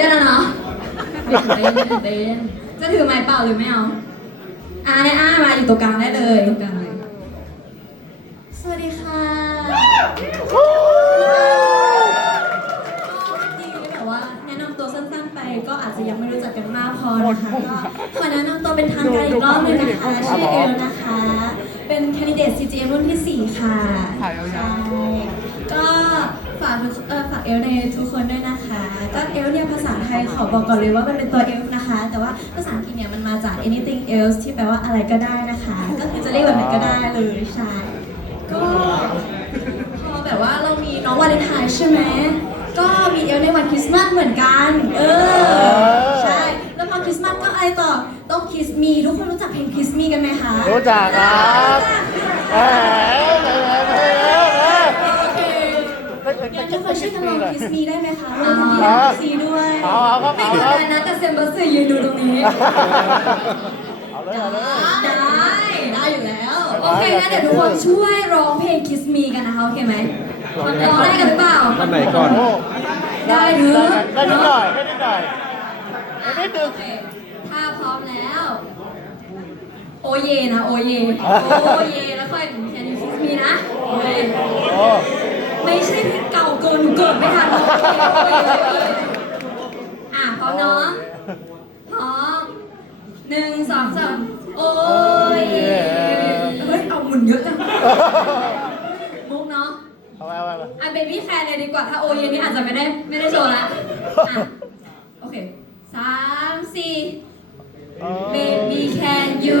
ต้นแล้วเนาะเต้นเต้นจะถือไม้เปล่าหรือไม่เอาอ่าเนี่ยอ่ามาอยู่ตรงกลางได้เลยตรงกลางเลยสวัสดีค่ะก็จริงๆแบบว่าแนะนำตัวสั้นๆไปก็อาจจะยังไม่รู้จักกันมากพอนะคะก็ขอแนะนำตัวเป็นทางการอีกรอบหนึงนะคะชื่อเอลนะคะ เป็นแคนดิเดต CGM รุ่นที่ 4 ค่ะากทุกเออฝากเอลในทุกคนด้วยนะคะก็เอลเนี่ยภาษาไทยขอบอกก่อนเลยว่ามันเป็นตัวเอลนะคะ แต่ว่าภาษาอังกฤษเนี่ยมันมาจาก anything else ที่แปลว่าอะไรก็ได้นะคะ ก็คือจะเรียกแบบไหนก็ได้เลยใช่ก็พอแบบว่าเรามีน้องวาเลนไทน์ใช่ไหมก็มีเอลในวันคริสต์มาสเหมือนกัน เออ ใช่ แล้วพอคริสต์มาสก็อะไรต่อต้องคิสมีทุกคนรู้จักเพลงคิสมีกันไหมคะรู้จักครับ คนช่วยกันลองคิสมีได้ไหมคะลองอ่าคิสมีด้วยเอาเอาครับไม่เอาเหมือนครับกันนะแต่เซมบัสเซยืนดูตรงนี้เอาเลยเอาเลยได้ได้อยู่แล้วโอเคงั้นเดี๋ยวทุกคนช่วยร้องเพลง Kiss Me กันนะคะโอเคไหมร้องได้กันหรือเปล่าอันไหนก่อนโอ้ได้หรือได้นิดหน่อยได้นิดหน่อยได้นิดนึงโอเคถ้าพร้อมแล้ว โอเยนะโอเยโอเยแล้วค่อยแคนดี้คิสมีนะโอเค ไม่ทันโอเคโอเยโอเยอะพร้อมเนาะพร้อมหนึ่งสองสามโอ้ยเฮ้ยเอาหมุนเยอะจังมุกเนาะเอาไปเอาไปเอาไปอะเบบี้แคร์เลยดีกว่าถ้าโอเย็นนี่อาจจะไม่ได้ไม่ได้โชว์ละอะโอเคสามสี่ Baby can you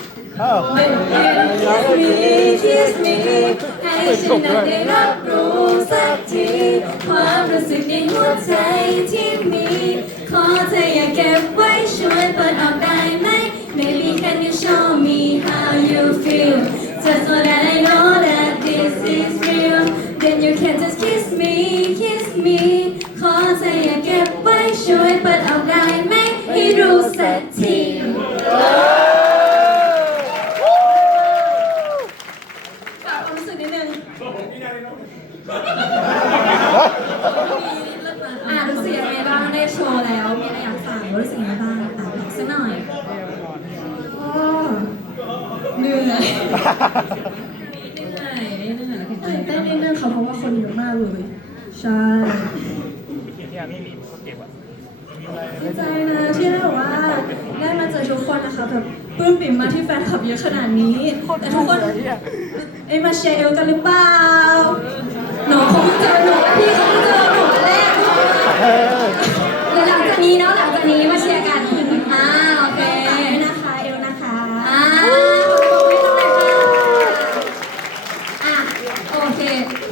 เข้า Kiss me, kiss me ให้ฉันนั้นได้รับรู้สักที ความรู้สึกในหัวใจที่มี ขอเธออย่าเก็บไว้ช่วยเปิดออกได้ไหม Maybe can you show me how you feel Just so that I know that this is real Then you can just kiss me kiss me ขอเธออย่าเก็บไว้ช่วยเปิดออกได้ไหมให้รู้สักที อ่ารู้สึกยังไงบ้างได้โชว์แล้ว มีอะไรอยากฝากหรือว่ารู้สึกยังไงบ้างอะบอกสักหน่อยก็เหนื่อยเหนื่อยเหนื่อยตื่นเต้นนิดนึงค่ะเพราะว่าคนเยอะมากเลย ใช่เนี่ยนี่นี่เขาเก็บอะดีใจนะที่ได้แบบว่า คนนะคะแบบปลื้มปิ่มมาที่แฟนคลับเยอะขนาดนี้แต่ทุกคนเอ้ยมาเชียร์เอลกันหรือเปล่า